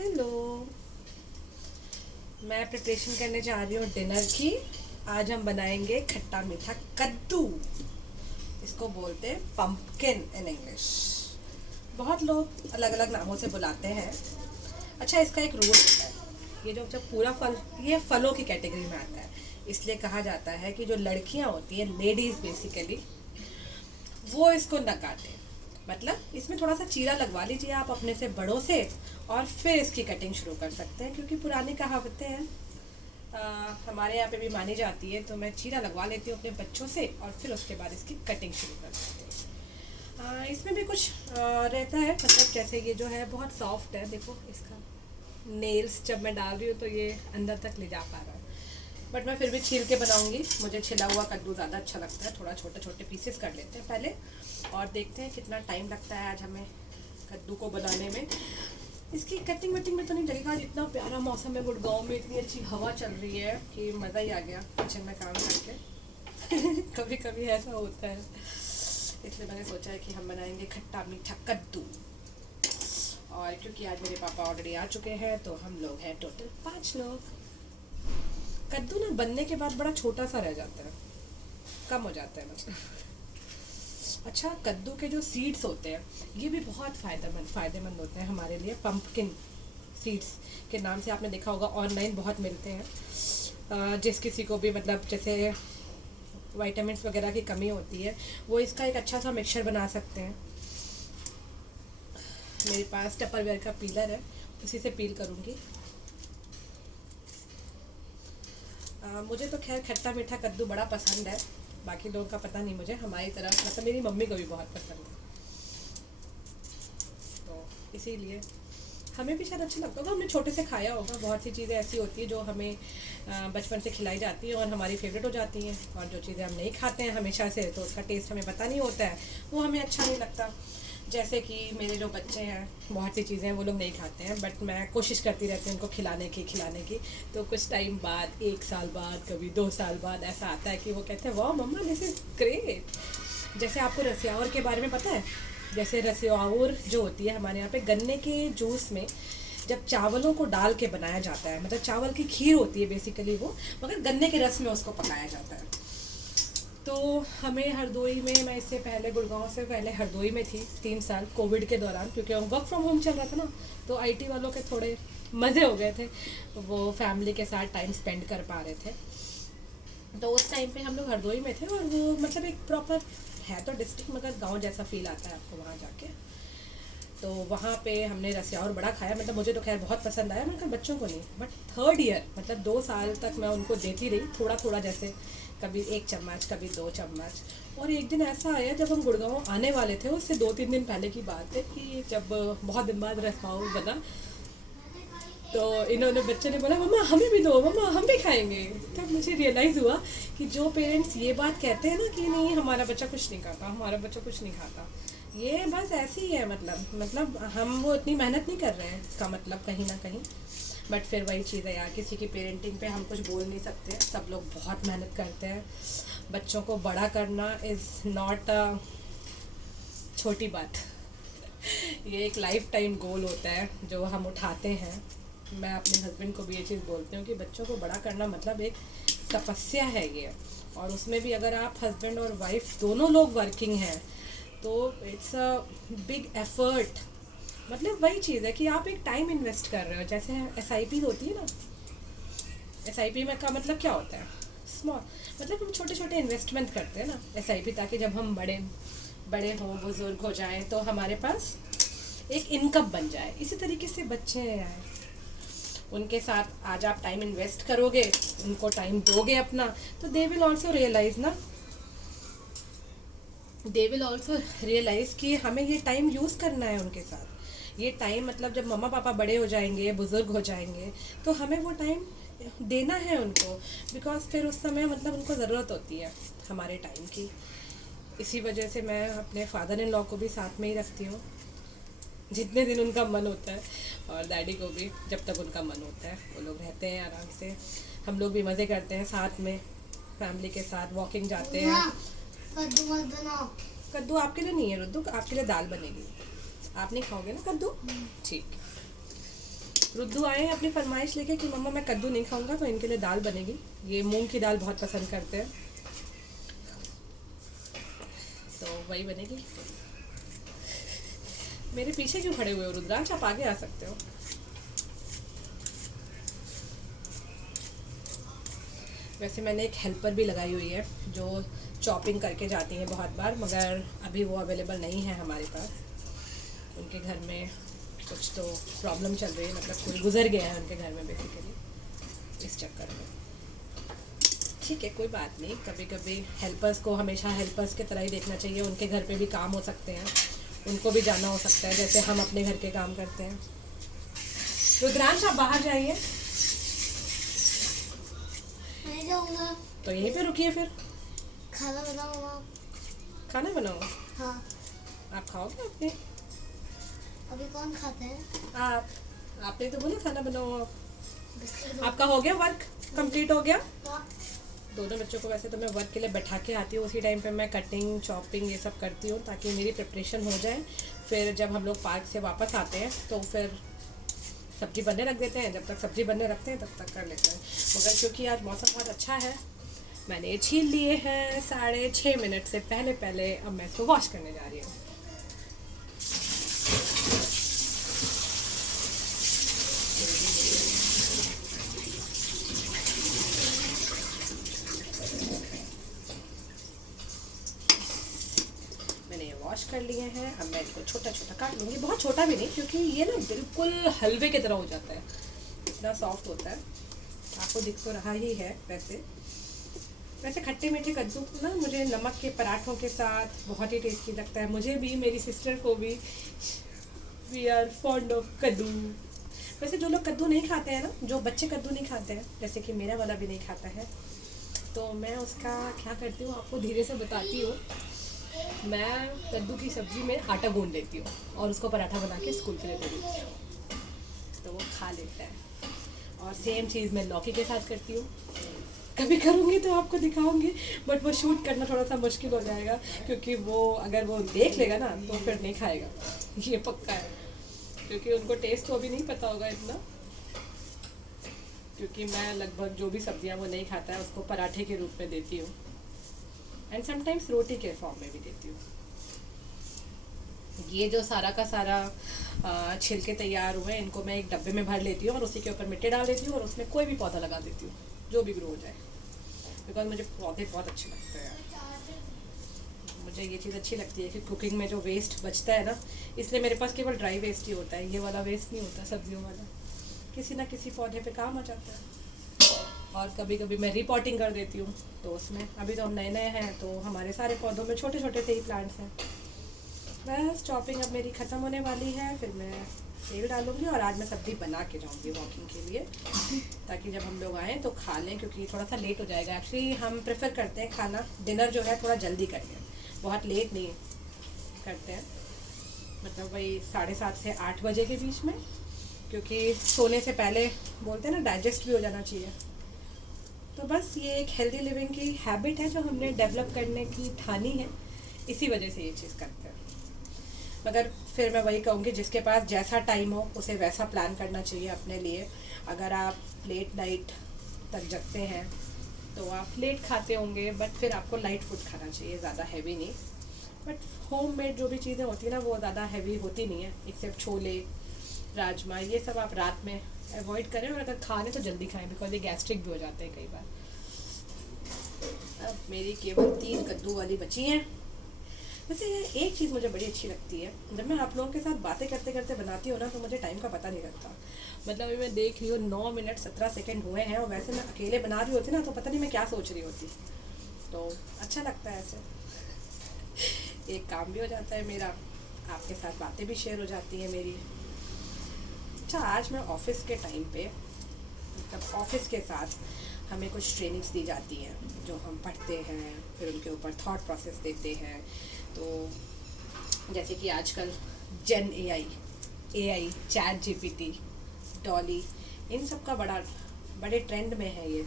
Hello. मैं preparation करने जा रही हूँ डिनर की। आज हम बनाएंगे खट्टा मीठा कद्दू। इसको बोलते हैं पंपकिन इन इंग्लिश। बहुत लोग अलग अलग नामों से बुलाते हैं। अच्छा, इसका एक रूल होता है। ये जो जब पूरा फल, ये फलों की कैटेगरी में आता है, इसलिए कहा जाता है कि जो लड़कियां होती हैं, लेडीज़ बेसिकली, वो इसको न काटें। मतलब इसमें थोड़ा सा चीरा लगवा लीजिए आप अपने से बड़ों से, और फिर इसकी कटिंग शुरू कर सकते हैं, क्योंकि पुरानी कहावतें हैं हमारे यहाँ पे भी मानी जाती है। तो मैं चीरा लगवा लेती हूँ अपने बच्चों से, और फिर उसके बाद इसकी कटिंग शुरू कर देती हूँ। इसमें भी कुछ रहता है, मतलब जैसे ये जो है बहुत सॉफ्ट है, देखो इसका नेल्स जब मैं डाल रही हूँ तो ये अंदर तक ले जा पा रहा है। बट मैं फिर भी छील के बनाऊंगी। मुझे छिला हुआ कद्दू ज़्यादा अच्छा लगता है। थोड़ा छोटे छोटे पीसेस कर लेते हैं पहले, और देखते हैं कितना टाइम लगता है आज हमें कद्दू को बनाने में। इसकी कटिंग वटिंग में तो नहीं लगेगा। इतना प्यारा मौसम है गुड़गांव में, इतनी अच्छी हवा चल रही है कि मज़ा ही आ गया किचन में काम करके। कभी कभी ऐसा होता है, इसलिए मैंने सोचा है कि हम बनाएंगे खट्टा मीठा कद्दू। और क्योंकि आज मेरे पापा ऑलरेडी आ चुके हैं, तो हम लोग हैं टोटल 5 लोग। कद्दू ना बनने के बाद बड़ा छोटा सा रह जाता है, कम हो जाता है मतलब। अच्छा, कद्दू के जो सीड्स होते हैं ये भी बहुत फ़ायदेमंद होते हैं हमारे लिए। पंपकिन सीड्स के नाम से आपने देखा होगा, ऑनलाइन बहुत मिलते हैं। जिस किसी को भी मतलब जैसे विटामिन्स वगैरह की कमी होती है, वो इसका एक अच्छा सा मिक्सचर बना सकते हैं। मेरे पास टपरवेयर का पीलर है, उसी से पील करूँगी। मुझे तो खैर खट्टा मीठा कद्दू बड़ा पसंद है। बाकी लोगों का पता नहीं मुझे, हमारी तरफ मतलब मेरी मम्मी को भी बहुत पसंद है, तो इसीलिए हमें भी शायद अच्छा लगता होगा। हमने छोटे से खाया होगा। बहुत सी चीज़ें ऐसी होती हैं जो हमें बचपन से खिलाई जाती हैं और हमारी फेवरेट हो जाती हैं, और जो चीज़ें हम नहीं खाते हैं हमेशा से, तो उसका टेस्ट हमें पता नहीं होता है, वो हमें अच्छा नहीं लगता। जैसे कि मेरे जो बच्चे हैं, बहुत सी चीज़ें वो लोग नहीं खाते हैं, बट मैं कोशिश करती रहती हूँ उनको खिलाने की। तो कुछ टाइम बाद, 1 साल बाद, कभी 2 साल बाद ऐसा आता है कि वो कहते हैं वाह मम्मा दिस इज़ ग्रेट। जैसे आपको रसियावर के बारे में पता है? जैसे रसियावर जो होती है हमारे यहाँ पे, गन्ने के जूस में जब चावलों को डाल के बनाया जाता है, मतलब चावल की खीर होती है बेसिकली वो, मगर गन्ने के रस में उसको पकाया जाता है। तो हमें हरदोई में, मैं इससे पहले गुड़गांव से पहले हरदोई में थी 3 साल कोविड के दौरान, क्योंकि वर्क फ्रॉम होम चल रहा था ना, तो आईटी वालों के थोड़े मज़े हो गए थे, वो फैमिली के साथ टाइम स्पेंड कर पा रहे थे। तो उस टाइम पे हम लोग हरदोई में थे, और वो मतलब एक प्रॉपर है तो डिस्ट्रिक्ट, मगर गांव जैसा फील आता है आपको वहाँ जाके। तो वहाँ पे हमने रसिया और बड़ा खाया। मतलब मुझे तो खैर बहुत पसंद आया, मगर बच्चों को नहीं। बट 3rd ईयर मतलब 2 साल तक मैं उनको देती रही थोड़ा थोड़ा, जैसे कभी 1 चम्मच, कभी 2 चम्मच। और एक दिन ऐसा आया जब हम गुड़गांव आने वाले थे, उससे 2-3 दिन पहले की बात है, कि जब बहुत दिन बाद रसाव बना, तो इन्होंने, बच्चे ने बोला मम्मा हमें भी दो, मम्मा हम भी खाएंगे। तब मुझे रियलाइज़ हुआ कि जो पेरेंट्स ये बात कहते हैं ना कि नहीं हमारा बच्चा कुछ नहीं खाता, हमारा बच्चा कुछ नहीं खाता, ये बस ऐसे ही है। मतलब हम वो इतनी मेहनत नहीं कर रहे हैं, इसका मतलब कहीं ना कहीं। बट फिर वही चीज़ है यार, किसी की पेरेंटिंग पे हम कुछ बोल नहीं सकते। सब लोग बहुत मेहनत करते हैं। बच्चों को बड़ा करना इज़ नॉट अ छोटी बात। ये एक लाइफ टाइम गोल होता है जो हम उठाते हैं। मैं अपने हस्बैंड को भी ये चीज़ बोलती हूँ कि बच्चों को बड़ा करना मतलब एक तपस्या है ये। और उसमें भी अगर आप हस्बैंड और वाइफ दोनों लोग वर्किंग हैं, तो इट्स अ बिग एफर्ट। मतलब वही चीज़ है कि आप एक टाइम इन्वेस्ट कर रहे हो। जैसे एसआईपी होती है ना, एसआईपी में का मतलब क्या होता है? स्मॉल, मतलब हम छोटे छोटे इन्वेस्टमेंट करते हैं ना एसआईपी, ताकि जब हम बड़े बड़े हों, बुजुर्ग हो जाएं, तो हमारे पास एक इनकम बन जाए। इसी तरीके से बच्चे हैं, उनके साथ आज आप टाइम इन्वेस्ट करोगे, उनको टाइम दोगे अपना, तो दे विल ऑल्सो रियलाइज़ कि हमें ये टाइम यूज़ करना है उनके साथ। ये टाइम मतलब जब मम्मा पापा बड़े हो जाएंगे, बुज़ुर्ग हो जाएंगे, तो हमें वो टाइम देना है उनको, बिकॉज फिर उस समय मतलब उनको ज़रूरत होती है हमारे टाइम की। इसी वजह से मैं अपने फादर इन लॉ को भी साथ में ही रखती हूँ जितने दिन उनका मन होता है, और डैडी को भी जब तक उनका मन होता है। वो लोग रहते हैं आराम से। हम लोग भी मज़े करते हैं साथ में, फैमिली के साथ वॉकिंग जाते हैं। कद्दू मत बनाओ। कद्दू आपके लिए नहीं है रुद्दू, आपके लिए दाल बनेगी। आप नहीं खाओगे ना कद्दू? ठीक। रुद्दू आए हैं अपनी फरमाइश लेके कि मम्मा मैं कद्दू नहीं खाऊंगा, तो इनके लिए दाल बनेगी। ये मूंग की दाल बहुत पसंद करते हैं, तो वही बनेगी। मेरे पीछे क्यों खड़े हुए हो रुद्रांश, आप आगे आ सकते हो। वैसे मैंने एक हेल्पर भी लगाई हुई है जो चॉपिंग करके जाती हैं बहुत बार, मगर अभी वो अवेलेबल नहीं है हमारे पास। उनके घर में कुछ तो प्रॉब्लम चल रही है, मतलब कोई गुजर गया है उनके घर में बेसिकली, इस चक्कर में। ठीक है, कोई बात नहीं। कभी कभी हेल्पर्स को हमेशा हेल्पर्स की तरह ही देखना चाहिए। उनके घर पे भी काम हो सकते हैं, उनको भी जाना हो सकता है जैसे हम अपने घर के काम करते हैं। रुद्रांश आप बाहर जाइए। नहीं जाऊंगा। तो यहीं पे रुकिए फिर। खाना बनाऊंगा। खाना बनाओ। हाँ। आप खाओगे अपने? अभी कौन खाते हैं? आपने तो बोला खाना बनाओ आप। बिस्किट दो। आपका हो गया वर्क? कंप्लीट हो गया? हाँ। दोनों बच्चों को वैसे तो मैं वर्क के लिए बैठा के आती हूँ, उसी टाइम पे मैं कटिंग चॉपिंग ये सब करती हूँ ताकि मेरी प्रिपरेशन हो जाए। फिर जब हम लोग पार्क से वापस आते हैं तो फिर सब्ज़ी बनने रख देते हैं। जब तक सब्ज़ी बनने रखते हैं तब तक कर लेते हैं। मगर क्योंकि आज मौसम बहुत अच्छा है, मैंने छील लिए हैं 6:30 मिनट से पहले। अब मैं इसको वॉश करने जा रही हूँ। वॉश कर लिए हैं। अब मैं इसको छोटा छोटा काट लूँगी, बहुत छोटा भी नहीं, क्योंकि ये ना बिल्कुल हलवे की तरह हो जाता है, इतना सॉफ्ट होता है। आपको दिख तो रहा ही है। वैसे खट्टे मीठे कद्दू ना मुझे नमक के पराठों के साथ बहुत ही टेस्टी लगता है। मुझे भी, मेरी सिस्टर को भी। वी आर फॉन्ड ऑफ कद्दू। वैसे जो लोग कद्दू नहीं खाते हैं ना, जो बच्चे कद्दू नहीं खाते हैं, जैसे कि मेरा वाला भी नहीं खाता है, तो मैं उसका क्या करती हूँ आपको धीरे से बताती हूँ। मैं कद्दू की सब्ज़ी में आटा गूंद लेती हूँ और उसको पराठा बना के स्कूल के लिए दे देती हूँ, तो वो खा लेता है। और सेम चीज़ मैं लौकी के साथ करती हूँ। कभी करूँगी तो आपको दिखाऊंगी, बट वो शूट करना थोड़ा सा मुश्किल हो जाएगा, क्योंकि वो अगर वो देख लेगा ना तो फिर नहीं खाएगा, ये पक्का है। क्योंकि उनको टेस्ट तो अभी नहीं पता होगा इतना, क्योंकि मैं लगभग जो भी सब्जियां वो नहीं खाता है उसको पराठे के रूप में देती हूँ, एंड समटाइम्स रोटी के फॉर्म में भी देती हूँ। ये जो सारा का सारा छिलके तैयार हुए, इनको मैं एक डब्बे में भर लेती हूँ और उसी के ऊपर मिट्टी डाल देती हूँ और उसमें कोई भी पौधा लगा देती हूँ जो भी ग्रो हो जाए, बिकॉज मुझे पौधे बहुत अच्छे लगते हैं। मुझे ये चीज़ अच्छी लगती है कि कुकिंग में जो वेस्ट बचता है ना, इसलिए मेरे पास केवल ड्राई वेस्ट ही होता है, ये वाला वेस्ट नहीं होता सब्जियों वाला। किसी ना किसी पौधे पे काम आ जाता है। और कभी कभी मैं रिपॉटिंग कर देती हूँ, तो उसमें अभी तो हम नए नए हैं तो हमारे सारे पौधों में छोटे छोटे से ही प्लांट्स हैं। बस चॉपिंग अब मेरी ख़त्म होने वाली है, फिर मैं तेल डालूंगी और आज मैं सब्ज़ी बना के जाऊंगी वॉकिंग के लिए, ताकि जब हम लोग आएँ तो खा लें, क्योंकि थोड़ा सा लेट हो जाएगा। एक्चुअली हम प्रेफर करते हैं खाना डिनर जो है थोड़ा जल्दी करें, बहुत लेट नहीं करते हैं, मतलब वही 7:30 से 8 बजे के बीच में, क्योंकि सोने से पहले बोलते हैं ना डाइजेस्ट भी हो जाना चाहिए। तो बस ये एक हेल्दी लिविंग की हैबिट है जो हमने डेवलप करने की ठानी है, इसी वजह से ये चीज़ करते हैं। मगर फिर मैं वही कहूँगी, जिसके पास जैसा टाइम हो उसे वैसा प्लान करना चाहिए अपने लिए। अगर आप लेट नाइट तक जगते हैं तो आप लेट खाते होंगे, बट फिर आपको लाइट फूड खाना चाहिए, ज़्यादा हैवी नहीं। बट होममेड जो भी चीज़ें होती हैं ना वो ज़्यादा हैवी होती नहीं है, एक्सेप्ट छोले राजमा, ये सब आप रात में अवॉइड करें, और अगर खाने तो जल्दी खाएं, बिकॉज ये गैस्ट्रिक भी हो जाते हैं कई बार। अब मेरी केवल 3 कद्दू वाली बची हैं। वैसे एक चीज़ मुझे बड़ी अच्छी लगती है, जब मैं आप लोगों के साथ बातें करते करते बनाती हूँ ना, तो मुझे टाइम का पता नहीं लगता। मतलब अभी मैं देख रही हूँ 9 मिनट 17 सेकेंड हुए हैं, और वैसे मैं अकेले बना रही होती ना तो पता नहीं मैं क्या सोच रही होती। तो अच्छा लगता है ऐसे, एक काम भी हो जाता है मेरा, आपके साथ बातें भी शेयर हो जाती हैं मेरी। अच्छा, आज मैं ऑफिस के टाइम पे, मतलब ऑफिस के साथ हमें कुछ ट्रेनिंग्स दी जाती हैं जो हम पढ़ते हैं, फिर उनके ऊपर थॉट प्रोसेस देते हैं। तो जैसे कि आजकल जेन एआई, चैट जीपीटी, डॉली, इन सब का बड़े ट्रेंड में है ये।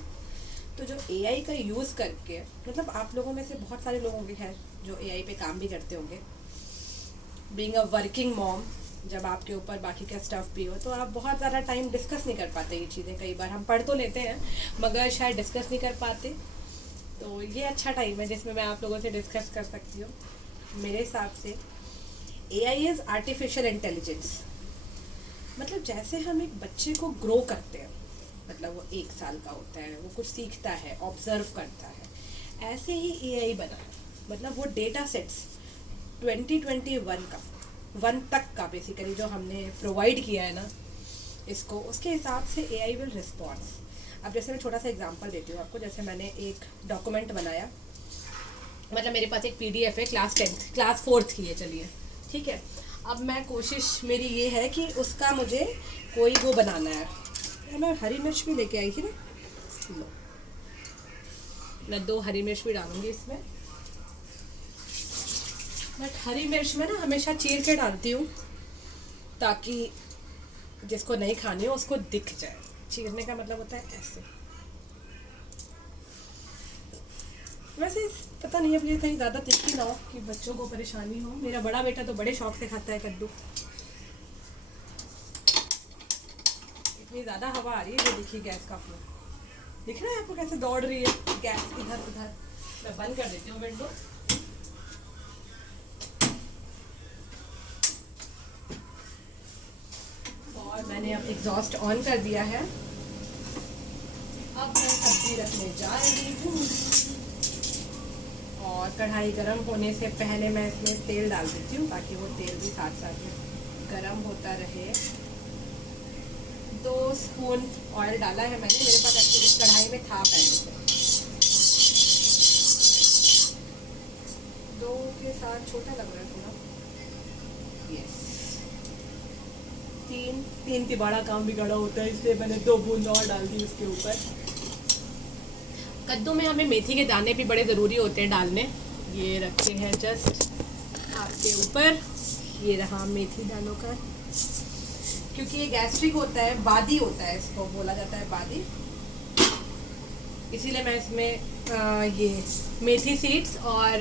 तो जो एआई का यूज़ करके, मतलब आप लोगों में से बहुत सारे लोग होंगे खैर जो एआई पे काम भी करते होंगे। बीइंग अ वर्किंग मॉम, जब आपके ऊपर बाकी का स्टफ़ भी हो तो आप बहुत ज़्यादा टाइम डिस्कस नहीं कर पाते ये चीज़ें। कई बार हम पढ़ तो लेते हैं मगर शायद डिस्कस नहीं कर पाते। तो ये अच्छा टाइम है जिसमें मैं आप लोगों से डिस्कस कर सकती हूँ। मेरे हिसाब से AI इज़ आर्टिफिशियल इंटेलिजेंस। मतलब जैसे हम एक बच्चे को ग्रो करते हैं, मतलब वो 1 साल का होता है, वो कुछ सीखता है, ऑब्जर्व करता है, ऐसे ही AI बना है। मतलब वो डेटा सेट्स 2021 का 1 तक का बेसिकली जो हमने प्रोवाइड किया है ना इसको, उसके हिसाब से AI विल रिस्पॉन्स। अब जैसे मैं छोटा सा एग्जांपल देती हूँ आपको। जैसे मैंने एक डॉक्यूमेंट बनाया, मतलब मेरे पास एक PDF है क्लास 4th की है, चलिए ठीक है। अब मैं कोशिश मेरी ये है कि उसका मुझे कोई वो बनाना है। मैं हरी मिर्च भी लेके आई थी ना, लो मैं 2 हरी मिर्च भी डालूंगी इसमें। बट हरी मिर्च में ना हमेशा चीर के डालती हूँ ताकि जिसको नहीं खानी हो उसको दिख जाए। चीरने का मतलब होता है ऐसे। वैसे पता नहीं अब ये कहीं ज़्यादा तीखी ना हो कि बच्चों को परेशानी हो। मेरा बड़ा बेटा तो बड़े शौक से खाता है कद्दू। इतनी ज़्यादा हवा आ रही है, ये देखिए गैस का फ्लो दिख रहा है आपको कैसे दौड़ रही है गैस इधर उधर। मैं बंद कर देती हूँ विंडो। और मैंने अब एग्जॉस्ट ऑन कर दिया है। अब मैं सब्जी रखने जा रही हूँ और कढ़ाई गरम होने से पहले मैं इसमें तेल डाल देती हूँ ताकि वो तेल भी साथ साथ में गरम होता रहे। 2 स्पून ऑयल डाला है मैंने। मेरे पास एक्चुअली इस कढ़ाई में था पहले से। 2 के साथ छोटा लग रहा है थोड़ा। यस, 3 तिबाड़ा काम बिगाड़ा होता है, इसलिए मैंने 2 बूंद और डाल दी उसके ऊपर। कद्दू में हमें मेथी के दाने भी बड़े ज़रूरी होते हैं डालने। ये रखे हैं जस्ट आपके ऊपर। ये रहा मेथी दानों का, क्योंकि ये गैस्ट्रिक होता है, बादी होता है, इसको बोला जाता है बादी। इसीलिए मैं इसमें ये मेथी सीड्स और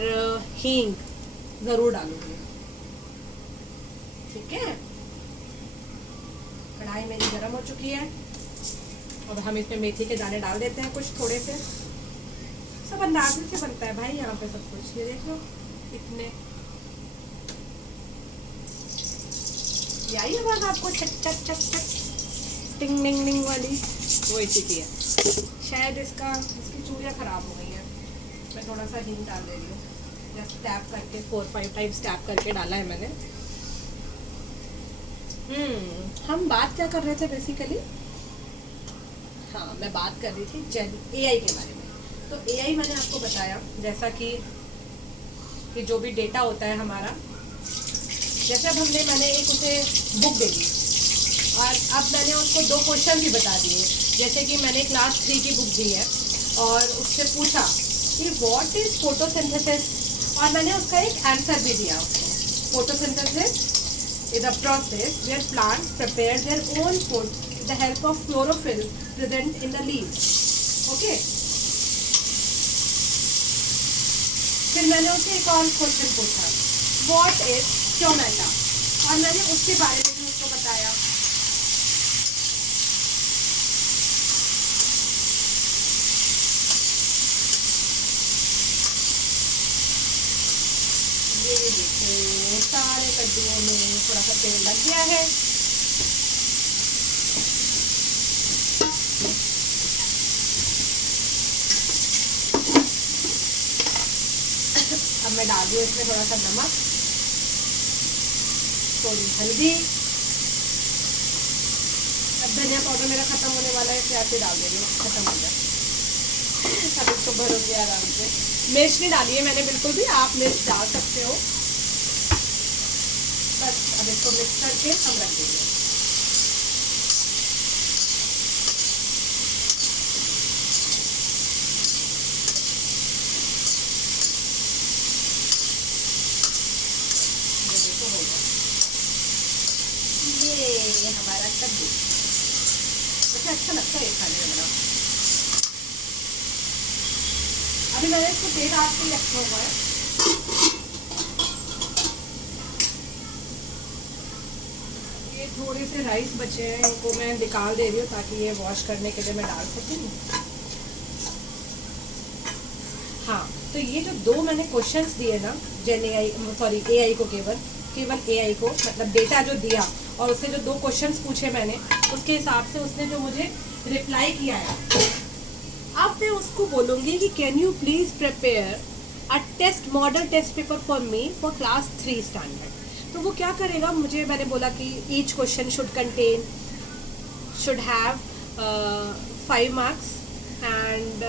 हींग ज़रूर डालूंगी। ठीक है, कढ़ाई मेरी गर्म हो चुकी है। अब हम इसमें मेथी के दाने डाल देते हैं कुछ थोड़े से। सब अंदाजे से बनता है भाई यहाँ पे सब कुछ। ये देख लो इतने, ये आई आवाज़ आपको चक चक चक चक टिंग टिंग टिंग वाली, वो इसी की है। शायद इसकी चूड़ियाँ ख़राब हो गई हैं। मैं थोड़ा सा हींग डाल दे रही हूँ, जस्ट टैप करके 4-5 टाइम्स टैप करके डाला है मैंने। हम बात क्या कर रहे थे बेसिकली? हाँ, मैं बात कर रही थी AI के बारे में। तो AI मैंने आपको बताया जैसा कि जो भी डेटा होता है हमारा, जैसे अब मैंने एक उसे बुक दे दी और अब मैंने उसको 2 क्वेश्चन भी बता दिए। जैसे कि मैंने क्लास 3 की बुक दी है और उससे पूछा कि व्हाट इज फोटोसिंथेसिस, और मैंने उसका एक आंसर भी दिया उसको। Photosynthesis is a process where plants prepare their own food with the help of chlorophyll present in the leaves. Okay? फिर मैंने उससे एक और क्वेश्चन पूछा, What is stomata? और मैंने उसके बारे में भी उसको बताया। ये देखो सारे कद्दूओं में थोड़ा सा तेल लग गया है। अब मैं डाल दूँ इसमें थोड़ा सा नमक, थोड़ी हल्दी। अब धनिया पाउडर मेरा खत्म होने वाला है, इसलिए आप डाल दे रही हूँ, खत्म हो गया। अब इसको भरोगे आराम से। मिर्च नहीं डाली है मैंने बिल्कुल भी, आप मिर्च डाल सकते हो। बस अब इसको मिक्स करके हम रख देंगे। ये देखो हो गया, ये हमारा कद्दू। वैसे अच्छा लगता है ये खाने में बड़ा। अभी मैंने इसको तेल आग पे रखा हुआ है। थोड़े से राइस बचे हैं, इनको मैं निकाल दे रही हूँ ताकि ये वॉश करने के लिए मैं डाल सकूँ। हाँ, तो ये जो 2 मैंने क्वेश्चंस दिए ना एआई को, केवल एआई को, मतलब डेटा जो दिया और उससे जो 2 क्वेश्चंस पूछे मैंने, उसके हिसाब से उसने जो मुझे रिप्लाई किया है, अब मैं उसको बोलूँगी कि can you please prepare a model test paper for me for class 3 standard. तो वो क्या करेगा, मैंने बोला कि each question should have 5 marks and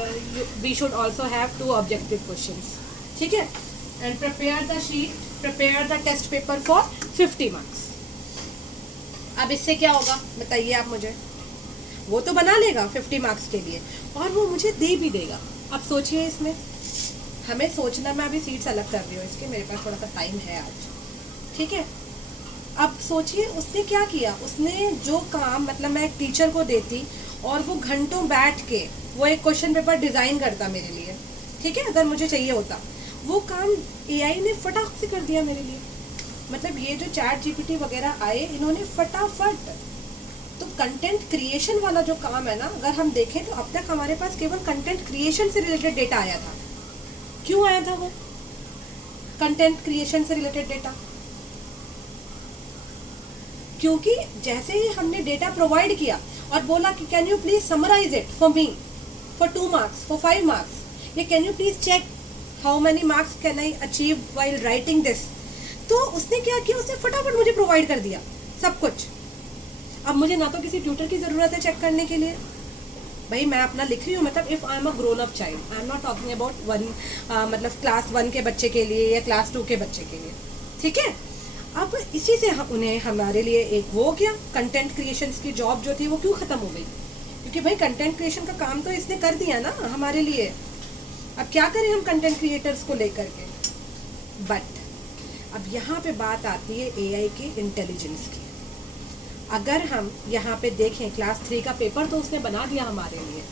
we should also have 2 objective questions, ठीक है, and prepare the test paper for 50 marks। अब इससे क्या होगा बताइए आप मुझे, वो तो बना लेगा 50 मार्क्स के लिए और वो मुझे दे भी देगा। अब सोचिए, इसमें हमें सोचना, मैं अभी सीट्स अलग कर रही हूँ इसके, मेरे पास थोड़ा सा टाइम है आज, ठीक है। अब सोचिए उसने क्या किया, उसने जो काम, मतलब मैं एक टीचर को देती और वो घंटों बैठ के वो एक क्वेश्चन पेपर डिज़ाइन करता मेरे लिए, ठीक है, अगर मुझे चाहिए होता, वो काम एआई ने फटाक से कर दिया मेरे लिए। मतलब ये जो चैट जीपीटी वगैरह आए, इन्होंने फटाफट, तो कंटेंट क्रिएशन वाला जो काम है ना, अगर हम देखें तो अब तक हमारे पास केवल कंटेंट क्रिएशन से रिलेटेड डेटा आया था। क्यों आया था वो कंटेंट क्रिएशन से रिलेटेड डेटा? क्योंकि जैसे ही हमने डेटा प्रोवाइड किया और बोला कि can you please summarise it for me for 2 marks, for 5 marks, या can you please check how many marks can I achieve while writing this, तो उसने क्या किया, उसने फटाफट मुझे प्रोवाइड कर दिया सब कुछ। अब मुझे ना तो किसी ट्यूटर की ज़रूरत है चेक करने के लिए, भाई मैं अपना लिख रही हूँ, मतलब if I am a grown up child, I am not talking about मतलब क्लास 1 के बच्चे के लिए या क्लास 2 के बच्चे के लिए, ठीक है। अब इसी से उन्हें हमारे लिए एक वो क्या कंटेंट क्रिएशन की जॉब जो थी वो क्यों ख़त्म हो गई, क्योंकि भाई कंटेंट क्रिएशन का काम तो इसने कर दिया ना हमारे लिए। अब क्या करें हम कंटेंट क्रिएटर्स को लेकर के। बट अब यहाँ पे बात आती है एआई की इंटेलिजेंस की। अगर हम यहाँ पे देखें, क्लास 3 का पेपर तो उसने बना दिया हमारे लिए,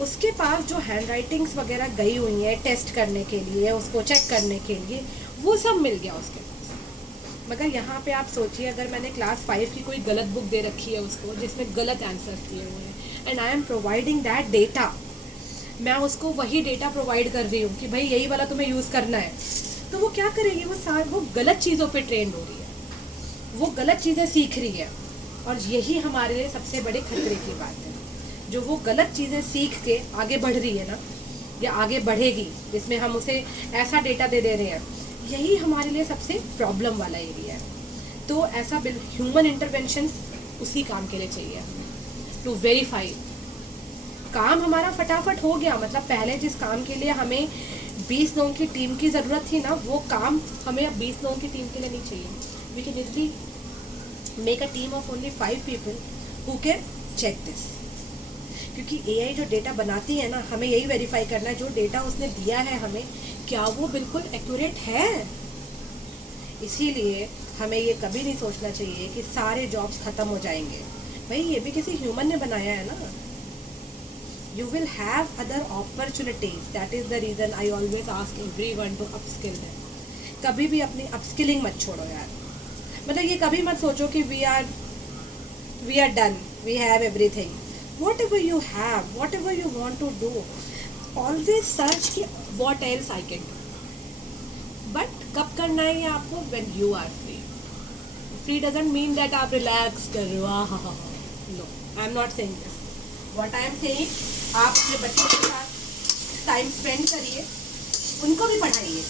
उसके पास जो हैंड राइटिंग्स वगैरह गई हुई है टेस्ट करने के लिए, उसको चेक करने के लिए, वो सब मिल गया उसके पास। मगर यहाँ पे आप सोचिए, अगर मैंने क्लास 5 की कोई गलत बुक दे रखी है उसको, जिसमें गलत आंसर्स दिए हुए हैं, and I am providing that data, मैं उसको वही डेटा प्रोवाइड कर रही हूँ कि भाई यही वाला तुम्हें यूज़ करना है, तो वो क्या करेगी, वो गलत चीज़ों पे ट्रेंड हो रही है, वो गलत चीज़ें सीख रही है। और यही हमारे लिए सबसे बड़े खतरे की बात है, जो वो गलत चीज़ें सीख के आगे बढ़ रही है ना, या आगे बढ़ेगी, जिसमें हम उसे ऐसा डेटा दे रहे हैं, यही हमारे लिए सबसे प्रॉब्लम वाला एरिया है। तो ऐसा ह्यूमन इंटरवेंशन उसी काम के लिए चाहिए, टू वेरीफाई। काम हमारा फटाफट हो गया, मतलब पहले जिस काम के लिए हमें 20 लोगों की टीम की ज़रूरत थी ना, वो काम हमें अब 20 लोगों की टीम के लिए नहीं चाहिए। We can easily make a team of only 5 people who can check this. क्योंकि एआई जो डेटा बनाती है ना, हमें यही वेरीफाई करना है जो डेटा उसने दिया है हमें, क्या वो बिल्कुल एक्यूरेट है। इसीलिए हमें ये कभी नहीं सोचना चाहिए कि सारे जॉब्स ख़त्म हो जाएंगे। भाई ये भी किसी ह्यूमन ने बनाया है ना। You will have other opportunities. That is the reason I always ask everyone to upskill them. कभी भी अपनी अपस्किलिंग मत छोड़ो यार। मतलब ये कभी मत सोचो कि we are done, we have everything. Whatever you have, whatever you want to do, always search कि what else I can do. But कब करना है ये आपको? When you are free. Free doesn't mean that आप relax कर रहे हो। No, I am not saying this. What I am saying, आप अपने बच्चों के साथ टाइम स्पेंड करिए, उनको भी पढ़ाइए।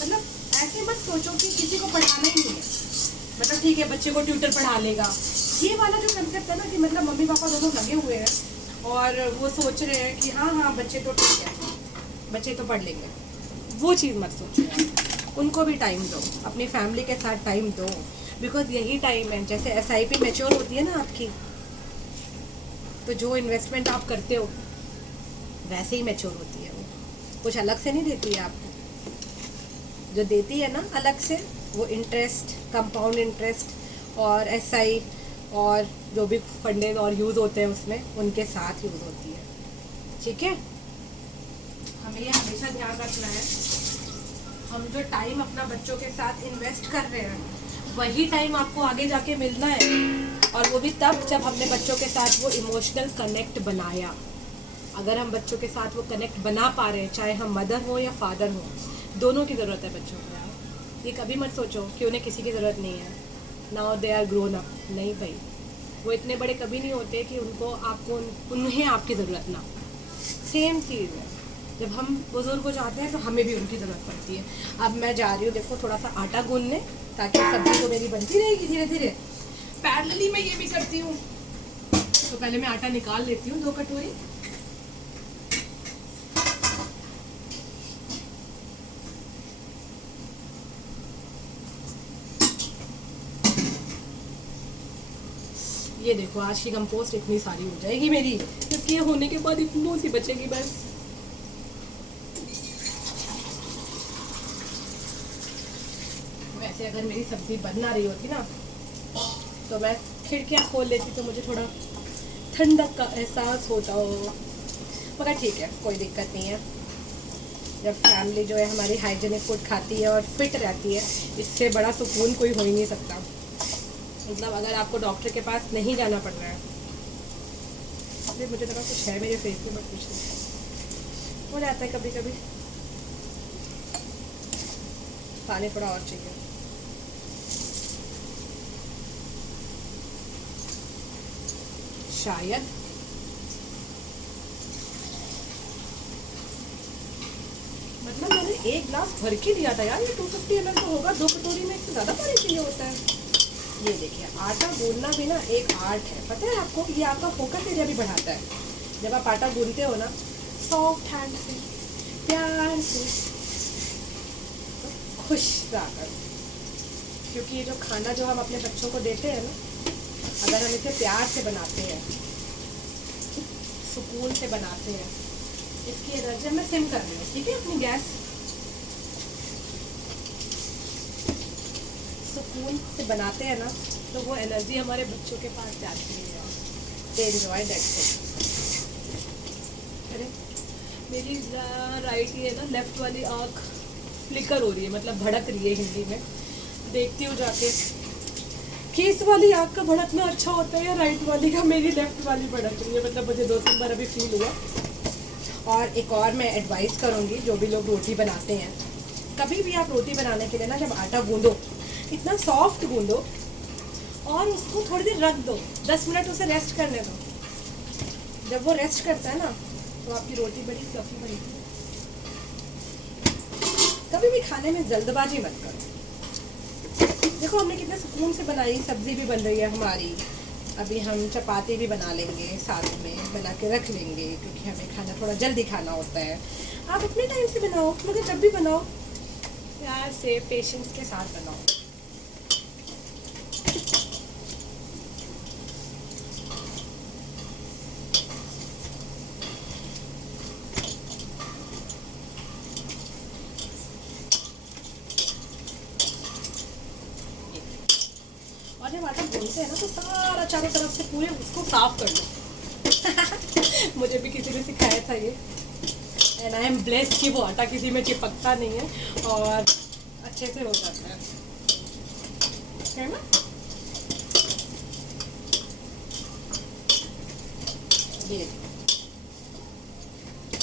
मतलब ऐसे मत सोचो कि किसी को पढ़ाना ही नहीं है, मतलब ठीक है बच्चे को ट्यूटर पढ़ा लेगा। ये वाला जो कंसेप्ट है ना कि मतलब मम्मी पापा दोनों लगे हुए हैं और वो सोच रहे हैं कि हाँ बच्चे तो ठीक है, बच्चे तो पढ़ लेंगे, वो चीज़ मत सोचो। उनको भी टाइम दो, अपनी फैमिली के साथ टाइम दो, बिकॉज यही टाइम है, जैसे SIP मैच्योर होती है ना आपकी, तो जो इन्वेस्टमेंट आप करते हो वैसे ही मैच्योर होती है। वो कुछ अलग से नहीं देती है आपको, जो देती है ना अलग से, वो इंटरेस्ट, कंपाउंड इंटरेस्ट और SI और जो भी फंडेज और यूज़ होते हैं उसमें, उनके साथ यूज़ होती है। ठीक है, हमें ये हमेशा ध्यान रखना है, हम जो टाइम अपना बच्चों के साथ इन्वेस्ट कर रहे हैं वही टाइम आपको आगे जाके मिलना है, और वो भी तब जब हमने बच्चों के साथ वो इमोशनल कनेक्ट बनाया। अगर हम बच्चों के साथ वो कनेक्ट बना पा रहे हैं, चाहे हम मदर हो या फादर हो, दोनों की ज़रूरत है बच्चों को यार। ये कभी मत सोचो कि उन्हें किसी की ज़रूरत नहीं है, now they are grown up. नहीं भाई, वो इतने बड़े कभी नहीं होते कि उन्हें आपकी ज़रूरत ना। सेम चीज़ है, जब हम बुजुर्ग हो जाते हैं तो हमें भी उनकी ज़रूरत पड़ती है। अब मैं जा रही हूँ, देखो थोड़ा सा आटा गूंदने, ताकि सब्जी तो मेरी बनती रहेगी धीरे धीरे। पैरेलली मैं ये भी करती हूँ, तो पहले मैं आटा निकाल लेती हूँ 2 कटोरी। ये देखो आज की कंपोस्ट इतनी सारी हो जाएगी मेरी, क्योंकि ये होने के बाद इतनी सी बचेगी बस। वैसे अगर मेरी सब्जी बन ना रही होती ना, तो मैं खिड़कियाँ खोल लेती तो मुझे थोड़ा ठंडक का एहसास होता हो, मगर ठीक है, कोई दिक्कत नहीं है। जब फैमिली जो है हमारी हाइजीनिक फूड खाती है और फिट रहती है, इससे बड़ा सुकून कोई हो ही नहीं सकता। मतलब अगर आपको डॉक्टर के पास नहीं जाना पड़ रहा है, अरे मुझे लगा कुछ है मेरे फेस में, बट कुछ नहीं, हो जाता है कभी कभी। पानी थोड़ा और चाहिए। शायद मतलब मैंने 1 गिलास भर के लिया था यार, ये 250 ml तो होगा, 2 कटोरी में इससे ज़्यादा पानी चाहिए होता है। ये देखिए, आटा गूंदना भी ना एक आर्ट है, पता है आपको। ये आपका फोकस एरिया भी बढ़ाता है। जब आप आटा गूंदते हो ना, सॉफ्ट हैंड से, प्यार से, खुश रहकर, क्योंकि ये जो खाना जो हम अपने बच्चों को देते हैं ना, अगर हम इसे प्यार से बनाते हैं, सुकून से बनाते हैं, इसकी एनर्जी मैं सिम कर रही हूँ, ठीक है, अपनी गैस सुकून से बनाते हैं ना, तो वो एनर्जी हमारे बच्चों के पास जाती है, दे एंजॉय दैट फूड। अरे मेरी राइट ये ना लेफ्ट वाली आँख फ्लिकर हो रही है, मतलब भड़क रही है हिंदी में। देखती हूँ जाके कि इस वाली आँख का भड़कना अच्छा होता है या राइट वाली का। मेरी लेफ्ट वाली भड़क रही है, मतलब मुझे 2-3 बार अभी फील हुआ। और एक और मैं एडवाइस करूँगी, जो भी लोग रोटी बनाते हैं, कभी भी आप रोटी बनाने के लिए ना, जब आटा गूंदो, इतना सॉफ्ट गूंदो और उसको थोड़ी देर रख दो, 10 मिनट उसे रेस्ट करने दो। जब वो रेस्ट करता है ना, तो आपकी रोटी बड़ी फ्लफी बनती है। कभी भी खाने में जल्दबाजी मत करो। देखो हमने कितने सुकून से बनाई, सब्जी भी बन रही है हमारी। अभी हम चपाती भी बना लेंगे, साथ में बना के रख लेंगे, क्योंकि हमें खाना थोड़ा जल्दी खाना होता है। आप अपने टाइम से बनाओ, मगर जब भी बनाओ प्यार से, पेशेंस के साथ बनाओ। और जब आटा गूंदते हैं ना, तो सारा चारों तरफ से पूरे उसको साफ कर लो। मुझे भी किसी ने सिखाया था ये, एंड आई एम ब्लेस्ड कि वो आटा किसी में चिपकता नहीं है और अच्छे से हो जाता है ना। ये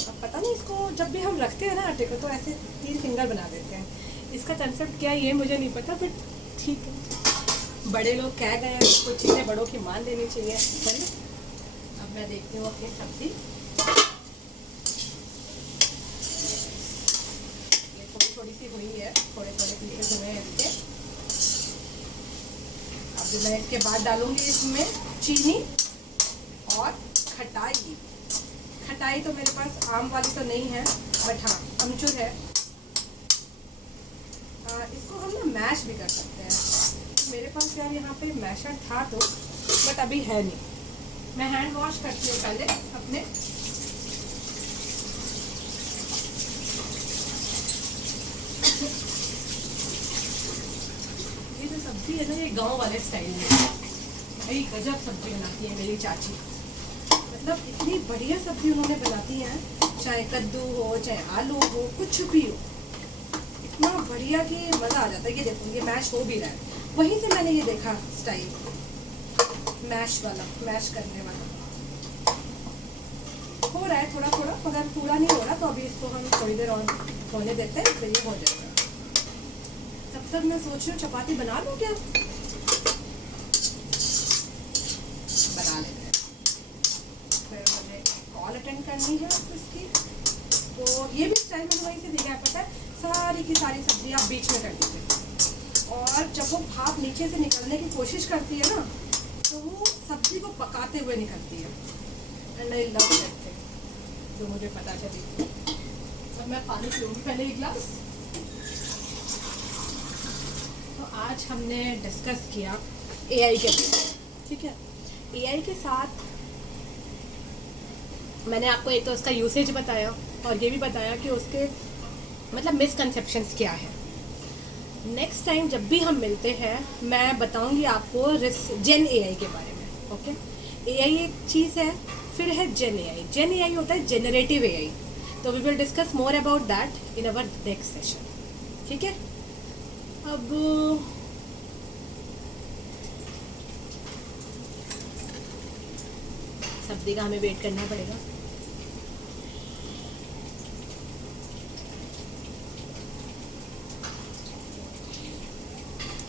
अब पता नहीं, इसको जब भी हम रखते हैं ना आटे को, तो ऐसे 3 फिंगर बना देते हैं। इसका कंसेप्ट क्या है ये मुझे नहीं पता, बट ठीक है, बड़े लोग कह गए हैं, कुछ चीज़ें बड़ों की मान लेनी चाहिए। चलिए अब मैं देखती हूँ अपनी सब्जी। ये थोड़ी सी हुई है, थोड़े पीसेस हुए हैं इसके। अब मैं इसके बाद डालूंगी इसमें चीनी और खटाई। खटाई तो मेरे पास आम वाली तो नहीं है, बट हाँ अमचूर है। इसको हम ना मैश भी कर सकते हैं। मेरे पास यार यहाँ पे मैशर था तो, बट अभी है नहीं। मैं हैंड वॉश करती हूँ पहले अपने। ये जो सब्जी है ना, ये गांव वाले स्टाइल में, भाई गजब सब्जी बनाती है मेरी चाची। मतलब इतनी बढ़िया सब्जी उन्होंने बनाती है, चाहे कद्दू हो, चाहे आलू हो, कुछ भी हो, इतना बढ़िया कि मज़ा आ जाता है। ये देखो, ये मैश हो भी रहा है, वहीं से मैंने ये देखा स्टाइल, मैश वाला, मैश करने वाला। हो रहा है थोड़ा थोड़ा, मगर पूरा नहीं हो रहा, तो अभी इसको हम थोड़ी देर और होने देते हैं, फिर ये हो जाएगा। तब तक मैं सोच रही हूँ चपाती बना लूँ क्या, बना लेते हैं। फिर मुझे कॉल अटेंड करनी है इसकी, तो ये भी स्टाइल मैंने वहीं से देखा है। पता है, सारी की सारी सब्जी आप बीच में कर दीजिए, और जब वो भाप नीचे से निकलने की कोशिश करती है ना, तो वो सब्जी को पकाते हुए निकलती है। And I love that thing, जो मुझे पता चली। अब मैं पानी पीऊँगी पहले एक गिलास। तो आज हमने डिस्कस किया एआई के बारे में, ठीक है। एआई के साथ मैंने आपको एक तो उसका यूसेज बताया, और ये भी बताया कि उसके मतलब मिसकंसेप्शंस क्या है। नेक्स्ट टाइम जब भी हम मिलते हैं, मैं बताऊंगी आपको जेन एआई के बारे में, ओके। एआई एक चीज़ है, फिर है जेन एआई। जेन एआई होता है जेनरेटिव एआई, तो we will discuss more about that in our next session, ठीक है। अब सब्जी का हमें वेट करना पड़ेगा।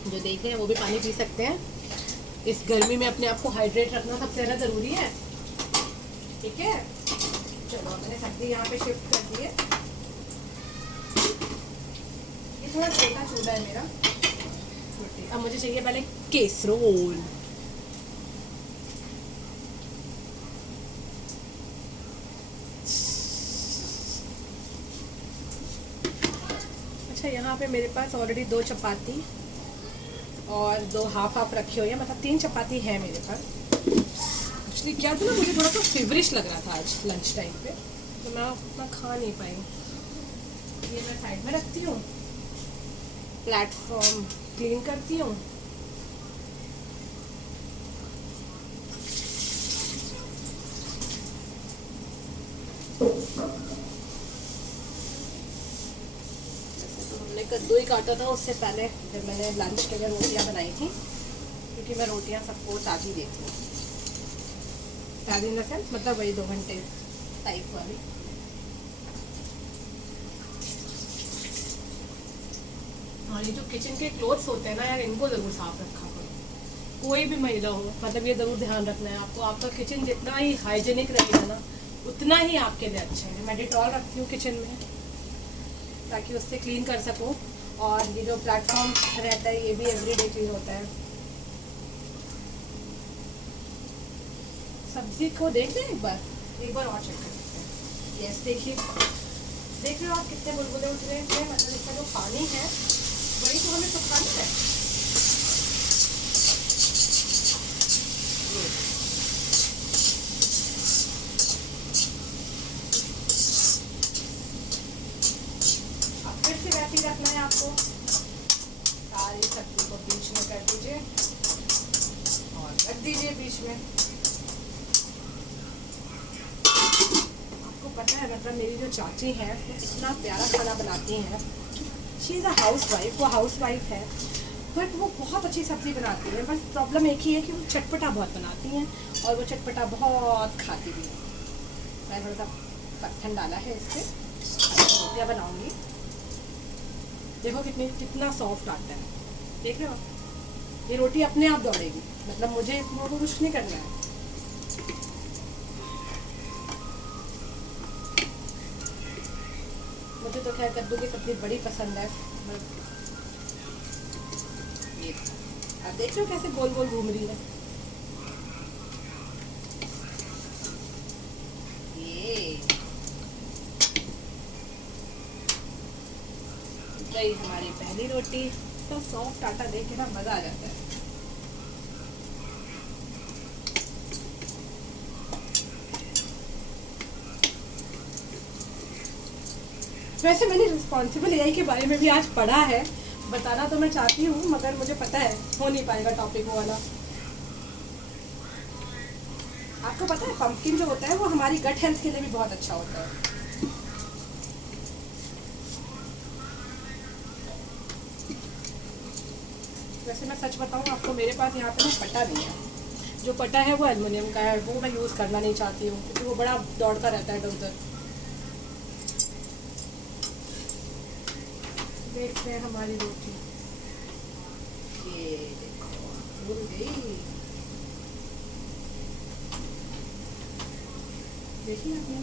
जो देख रहे हैं वो भी पानी पी सकते हैं। इस गर्मी में अपने आप को हाइड्रेट रखना सबसे ज़्यादा ज़रूरी है, ठीक है। चलो मैंने सब्जी यहाँ पे शिफ्ट कर दी है। ये थोड़ा छोटा चूल्हा है मेरा, अब मुझे चाहिए पहले केसरोल। अच्छा, यहाँ पे मेरे पास ऑलरेडी 2 चपाती और 2 हाफ हाफ रखी हुई है, मतलब 3 चपाती है मेरे पास। एक्चुअली क्या था ना, मुझे थोड़ा सा फेवरिश लग रहा था आज लंच टाइम पे, तो मैं उतना खा नहीं पाई। ये मैं साइड में रखती हूँ, प्लेटफॉर्म क्लीन करती हूँ। हमने कद्दू ही काटा था उससे पहले, जब मैंने लंच के लिए रोटियाँ बनाई थी, क्योंकि मैं रोटियाँ सबको ताज़ी देती हूँ। ताज़ी इन द सेंस मतलब वही 2 घंटे टाइप वाली। और ये जो किचन के क्लोथ्स होते हैं ना यार, इनको ज़रूर साफ रखा करो। कोई भी महिला हो, मतलब ये ज़रूर ध्यान रखना है आपको। आपका किचन जितना ही हाइजीनिक रहेगा ना, उतना ही आपके लिए अच्छा है। मैं डिटॉल रखती हूँ किचन में, ताकि उससे क्लीन कर सकूँ। और ये जो प्लेटफॉर्म रहता है, ये भी एवरीडे क्लीन होता है। सब्जी को देख लें एक बार और चेक कर सकते हैं। यस, देखिए, देख रहे हो आप कितने बुलबुले उठ रहे हैं। मतलब इसका जो पानी है वही तो हमें सुखाना है। अब फिर से वैसे ही रखना है आपको। सारी सब्जी को बीच में कर दीजिए और रख दीजिए बीच में। आपको पता है, मतलब मेरी जो चाची हैं, वो इतना प्यारा खाना बनाती हैं। She is a house wife, वो हाउस वाइफ है, बट वो बहुत अच्छी सब्ज़ी बनाती है। बस प्रॉब्लम एक ही है कि वो चटपटा बहुत बनाती हैं, और वो चटपटा बहुत खाती भी है। मैं थोड़ा सा मक्खन डाला है इस पर, रोटियाँ बनाऊँगी। देखो कितना सॉफ्ट आता है, देख रहे हो। ये रोटी अपने आप दौड़ेगी, मतलब मुझे इसमें कुछ नहीं करना है। मुझे तो खैर कद्दू की सब्ज़ी बड़ी पसंद है। ये अब देख रहे हो कैसे गोल गोल घूम रही है। ये गई हमारी पहली रोटी। तो सॉफ्ट आटा देख के ना मज़ा आ जाता है। वैसे मैंने रिस्पॉन्सिबल एआई के बारे में भी आज पढ़ा है, बताना तो मैं चाहती हूँ, मगर मुझे पता है हो नहीं पाएगा टॉपिक वो वाला। आपको पता है पंपकिन जो होता है वो हमारी गट हेल्थ के लिए भी बहुत अच्छा होता है। वैसे मैं सच बताऊँ आपको, मेरे पास यहाँ पे ना पटा नहीं है। जो पटा है वो एल्युमिनियम का है, वो मैं यूज़ करना नहीं चाहती हूँ क्योंकि वो बड़ा दौड़ता रहता है इधर उधर। देखते हैं हमारी रोटी, ये देखो फूल गई। देखिए आपने।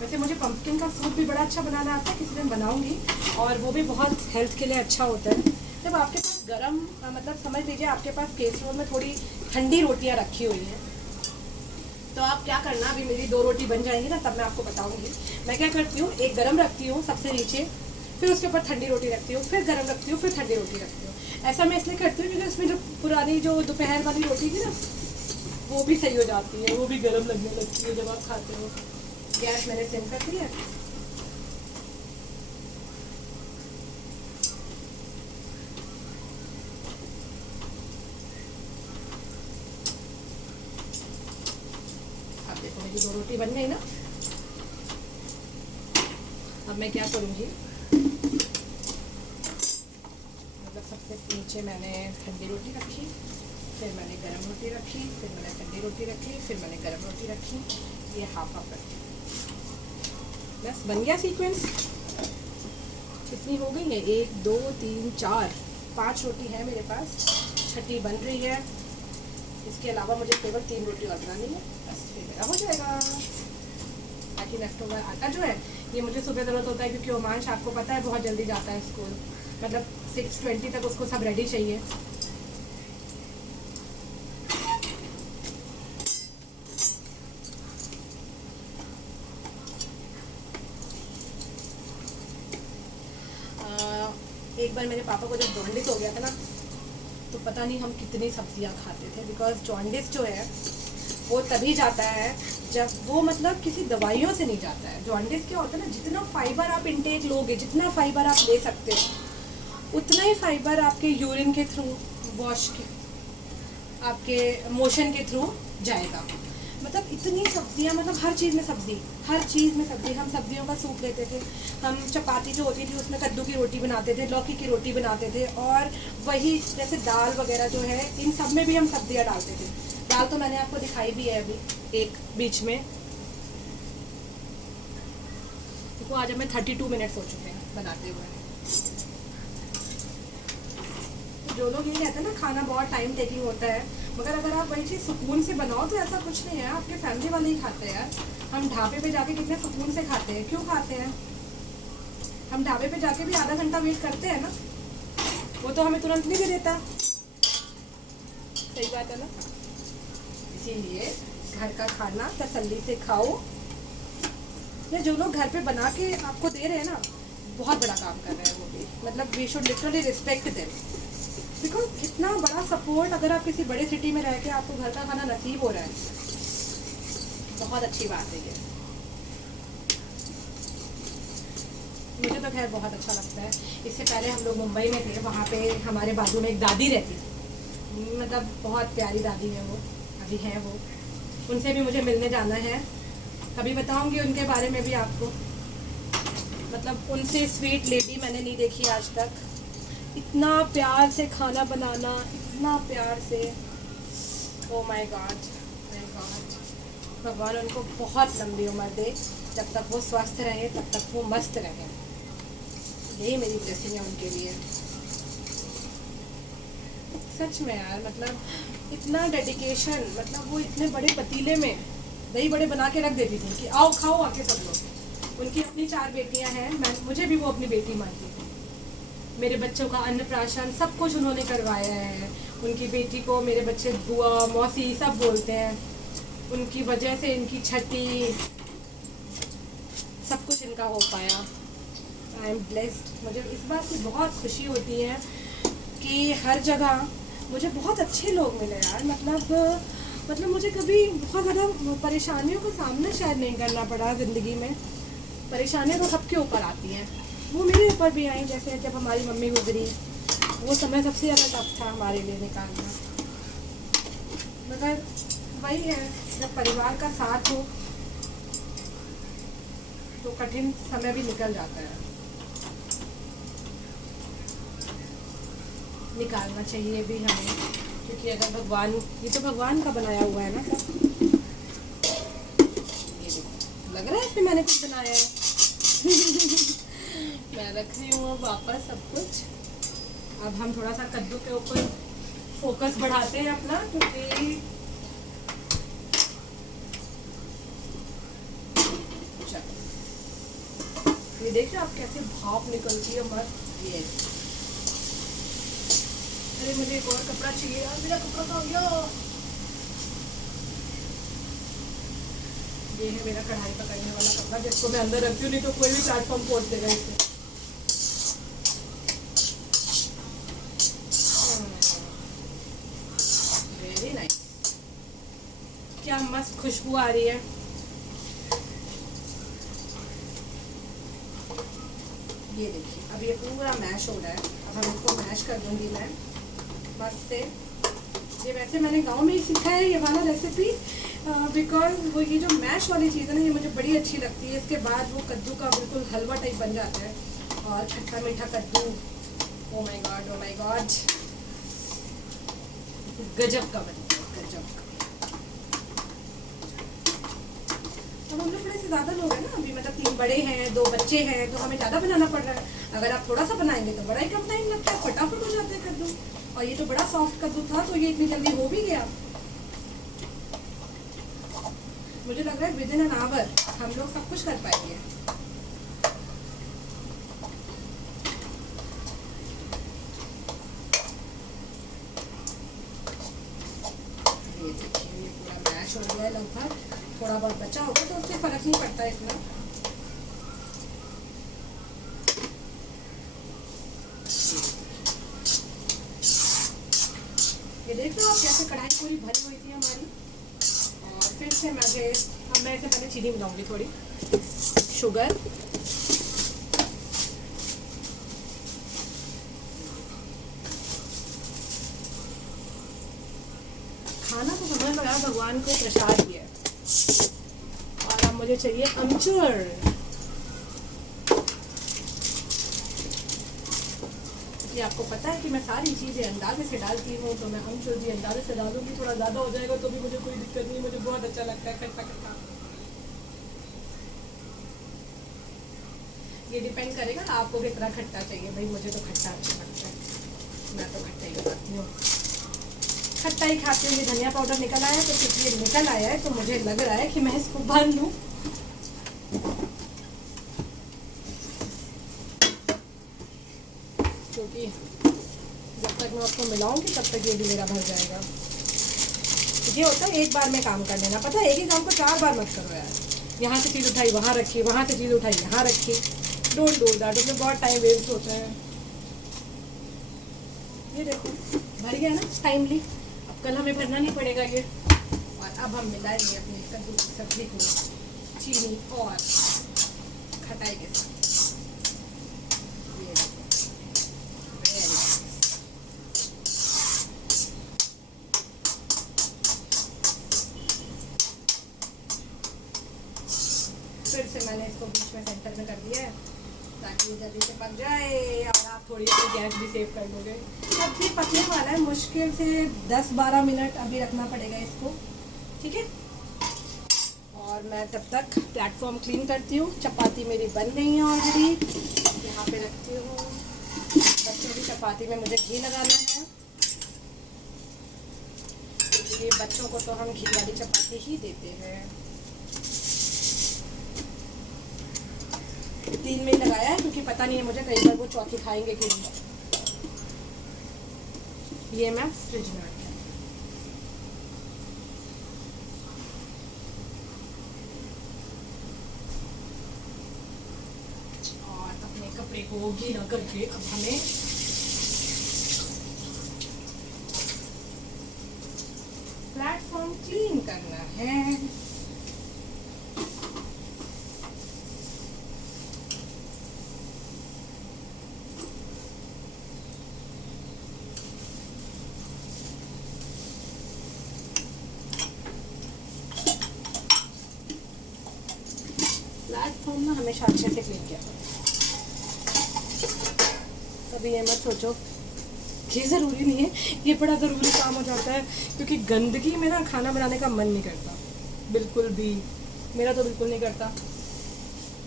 वैसे मुझे पंपकिन का सूप भी बड़ा अच्छा बनाना आता है, किसी दिन बनाऊंगी, और वो भी बहुत हेल्थ के लिए अच्छा होता है। जब आपके पास गरम मतलब समझ लीजिए आपके पास कैसरोल में थोड़ी ठंडी रोटियां रखी हुई हैं, तो आप क्या करना, अभी मेरी 2 रोटी बन जाएंगी ना तब मैं आपको बताऊंगी। मैं क्या करती हूँ, एक गरम रखती हूँ सबसे नीचे, फिर उसके ऊपर ठंडी रोटी रखती हूँ, फिर गरम रखती हूँ, फिर ठंडी रोटी रखती हूँ। ऐसा मैं इसलिए करती हूँ क्योंकि उसमें जो पुरानी जो दोपहर वाली रोटी थी ना, वो भी सही हो जाती है, वो भी गर्म लगने लगती है जब आप खाते हो। गैस मैंने सिम कर दिया। अब देखो मेरी 2 रोटी बन गई ना। अब मैं क्या करूँगी, मतलब सबसे नीचे मैंने ठंडी रोटी रखी, फिर मैंने गरम रोटी रखी, फिर मैंने ठंडी रोटी रखी, फिर मैंने गरम रोटी रखी। ये हाफ रखी, बस बन गया सीक्वेंस। कितनी हो गई है, 1 2 3 4 5 रोटी है मेरे पास, छठी बन रही है। इसके अलावा मुझे केवल 3 रोटी और बनानी है, बस फिर मेरा हो जाएगा। बाकी लेफ्ट ओवर आटा जो है ये मुझे सुबह ज़रूरत होता है क्योंकि ओमांश आपको पता है बहुत जल्दी जाता है स्कूल, मतलब 6:20 तक उसको सब रेडी चाहिए। एक बार मेरे पापा को जब जॉन्डिस हो गया था ना, तो पता नहीं हम कितनी सब्जियां खाते थे, बिकॉज जॉन्डिस जो है वो तभी जाता है जब वो मतलब किसी दवाइयों से नहीं जाता है। जॉन्डिस क्या होता है ना, जितना फाइबर आप इंटेक लोगे, जितना फाइबर आप ले सकते हो, उतना ही फाइबर आपके यूरिन के थ्रू, वॉश के, आपके मोशन के थ्रू जाएगा। मतलब इतनी सब्जियां, मतलब हर चीज़ में सब्जी, हर चीज़ में सब्जी। हम सब्जियों का सूप लेते थे, हम चपाती जो होती थी उसमें कद्दू की रोटी बनाते थे, लौकी की रोटी बनाते थे, और वही जैसे दाल वगैरह जो है इन सब में भी हम सब्जियां डालते थे। दाल तो मैंने आपको दिखाई भी है अभी एक बीच में। देखो आज हमें 32 मिनट्स हो चुके हैं बनाते हुए। जो लोग ये कहते हैं ना खाना बहुत टाइम टेकिंग होता है, मगर अगर आप वही चीज़ सुकून से बनाओ तो ऐसा कुछ नहीं है। आपके फैमिली वाले ही खाते हैं यार। हम ढाबे पे जाके कितने सुकून से खाते हैं, क्यों खाते हैं? हम ढाबे पे जाके भी आधा घंटा वेट करते हैं ना, वो तो हमें तुरंत नहीं दे देता। सही बात है ना। इसीलिए घर का खाना तसल्ली से खाओ। या जो लोग घर पे बना के आपको दे रहे हैं ना, बहुत बड़ा काम कर रहे हैं वो भी। मतलब we should literally respect them, because इतना बड़ा सपोर्ट अगर आप किसी बड़े सिटी में रह के आपको घर का खाना नसीब हो रहा है, बहुत अच्छी बात है ये। मुझे तो खैर बहुत अच्छा लगता है। इससे पहले हम लोग मुंबई में थे, वहाँ पे हमारे बाजू में एक दादी रहती थी, मतलब बहुत प्यारी दादी है वो, अभी हैं वो। उनसे भी मुझे मिलने जाना है, कभी बताऊंगी उनके बारे में भी आपको। मतलब उनसे स्वीट लेडी मैंने नहीं देखी आज तक। इतना प्यार से खाना बनाना, इतना प्यार से, oh my God, my God. भगवान उनको बहुत लंबी उम्र दे, जब तक वो स्वस्थ रहे तब तक वो मस्त रहे। यही मेरी ब्लेसिंग है उनके लिए। सच में यार, मतलब इतना डेडिकेशन। मतलब वो इतने बड़े पतीले में दही बड़े बना के रख देती थी कि आओ खाओ आके सब लोग। उनकी अपनी 4 बेटियां हैं, मुझे भी वो अपनी बेटी मानती थी। मेरे बच्चों का अन्नप्राशन सब कुछ उन्होंने करवाया है। उनकी बेटी को मेरे बच्चे बुआ मौसी सब बोलते हैं। उनकी वजह से इनकी छठी सब कुछ इनका हो पाया। I am blessed. मुझे इस बात की बहुत खुशी होती है कि हर जगह मुझे बहुत अच्छे लोग मिले यार। मतलब मुझे कभी बहुत ज़्यादा परेशानियों का सामना शायद नहीं करना पड़ा ज़िंदगी में। परेशानियाँ तो सबके ऊपर आती हैं, वो मेरे ऊपर भी आई। जैसे जब हमारी मम्मी गुजरी, वो समय सबसे ज़्यादा टफ था हमारे लिए निकालना। मगर वही है, जब परिवार का साथ हो तो कठिन समय भी निकल जाता है। निकालना चाहिए भी हमें, क्योंकि अगर भगवान, ये तो भगवान का बनाया हुआ है ना सब। ये देखो लग रहा है इसमें मैंने कुछ बनाया है। मैं रख रही हूँ अब वापस सब कुछ। अब हम थोड़ा सा कद्दू के ऊपर फोकस बढ़ाते हैं अपना, क्योंकि ये देख रहे हो आप कैसे भाप निकलती है मस्त। ये अरे मुझे एक और कपड़ा चाहिए यार, मेरा कपड़ा कहाँ गया। ये है मेरा कढ़ाई पकाने वाला कपड़ा, जिसको मैं अंदर रखती हूँ, नहीं तो कोई भी प्लेटफॉर्म पोड़ देगा इसे। वेरी नाइस, क्या मस्त खुशबू आ रही है। ये देखिए अब ये पूरा मैश हो रहा है। अब हम इसको मैश कर दूंगी मैं मस्त से। ये वैसे मैंने गांव में ही सीखा है ये वाला रेसिपी, बिकॉज वो ये जो मैश वाली चीज़ है ना, ये मुझे बड़ी अच्छी लगती है। इसके बाद वो कद्दू का बिल्कुल हलवा टाइप बन जाता है, और खट्टा मीठा कद्दू, oh my God, oh my God, गजब का बनता है, गजब का। अब हम लोग थोड़े से ज़्यादा लोग हैं ना अभी, मतलब 3 बड़े हैं 2 बच्चे हैं, तो हमें ज़्यादा बनाना पड़ रहा है। अगर आप थोड़ा सा बनाएंगे तो बड़ा ही कम टाइम लगता है, फटाफट हो जाता है कद्दू। और ये तो बड़ा सॉफ्ट कद्दू था, तो ये इतनी जल्दी हो भी गया। मुझे लग रहा है विद इन एन आवर हम लोग सब कुछ कर पाएंगे। ये देखिए ये पूरा मैश हो गया है लगभग, थोड़ा बहुत बचा होगा तो उससे फर्क नहीं पड़ता इतना। ये देख लो आप कैसे कढ़ाई पूरी भरी हुई थी हमारी। और फिर से मैं इसे पहले चीनी मिलाऊंगी, थोड़ी शुगर, खाना तो समझ लो यार भगवान को प्रसाद ही है। और अब मुझे चाहिए अमचूर। ये आपको पता है कि मैं सारी चीज़ें अंदाजे से डालती हूँ, तो मैं अमचूर भी अंदाजे से डालूंगी। थोड़ा ज़्यादा हो जाएगा तो भी मुझे कोई दिक्कत नहीं, मुझे बहुत अच्छा लगता है खट्टा खट्टा। ये डिपेंड करेगा आपको कितना खट्टा चाहिए। भाई मुझे तो खट्टा अच्छा लगता है, मैं तो खट्टा ही बनाती हूँ, खट्टा ही खाती हूँ। ये धनिया पाउडर निकल आया, तो क्योंकि ये निकल आया है तो मुझे लग रहा है कि मैं इसको भर लूँ। क्योंकि जब तक मैं उसको मिलाऊंगी तब तक ये भी मेरा भर जाएगा। ये होता है एक बार में काम कर लेना, पता है एक ही काम को 4 बार मत करो यार। यहाँ से चीज़ उठाई वहाँ रखी, वहाँ से चीज़ उठाई यहाँ रखी, डोंट डू दैट, उसमें बहुत टाइम वेस्ट होता है। ये देखो भर गया ना टाइमली, अब कल हमें भरना नहीं पड़ेगा ये। और अब हम मिलाएंगे अपने कद्दू की सब्जी को चीनी और खटाई के साथ। फिर से मैंने इसको बीच में सेंटर में कर दिया है ताकि जल्दी से पक जाए, और आप थोड़ी सी गैस भी सेव कर लोगे। अब भी पकने वाला है, मुश्किल से 10-12 मिनट अभी रखना पड़ेगा इसको, ठीक है। और मैं तब तक प्लेटफॉर्म क्लीन करती हूँ। चपाती मेरी बन गई है ऑलरेडी, यहाँ पे रखती हूँ। बच्चों की चपाती में मुझे घी लगाना है, क्योंकि बच्चों को तो हम घी वाली चपाती ही देते हैं। 3 में ही लगाया है, क्योंकि पता नहीं है मुझे कई बार वो चौथी खाएंगे कि नहीं। ये मैं फ्रिज में रखती हूँ। और अपने कपड़े को गीला करके अब हमें प्लेटफॉर्म क्लीन करना है। प्लेटफॉर्म ना हमेशा अच्छे से क्लीन किया करो। कभी ये मत सोचो ये ज़रूरी नहीं है, ये बड़ा ज़रूरी काम हो जाता है क्योंकि गंदगी में ना खाना बनाने का मन नहीं करता बिल्कुल भी। मेरा तो बिल्कुल नहीं करता,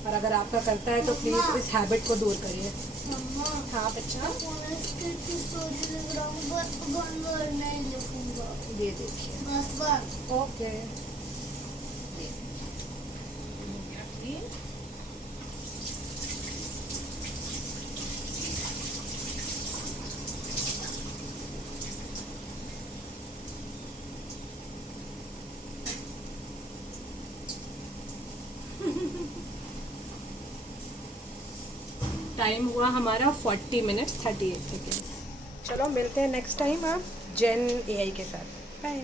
और अगर आपका करता है तो प्लीज़ इस हैबिट को दूर करिए। मम्मा हाँ बच्चा, की स्टोरी लिख रहा हूँ, बस गंदा नहीं लिखूंगा। ये देखिए। बस ओके, टाइम हुआ हमारा 40 मिनट्स 38 सेकेंड। चलो मिलते हैं नेक्स्ट टाइम आप जेन एआई के साथ। बाय।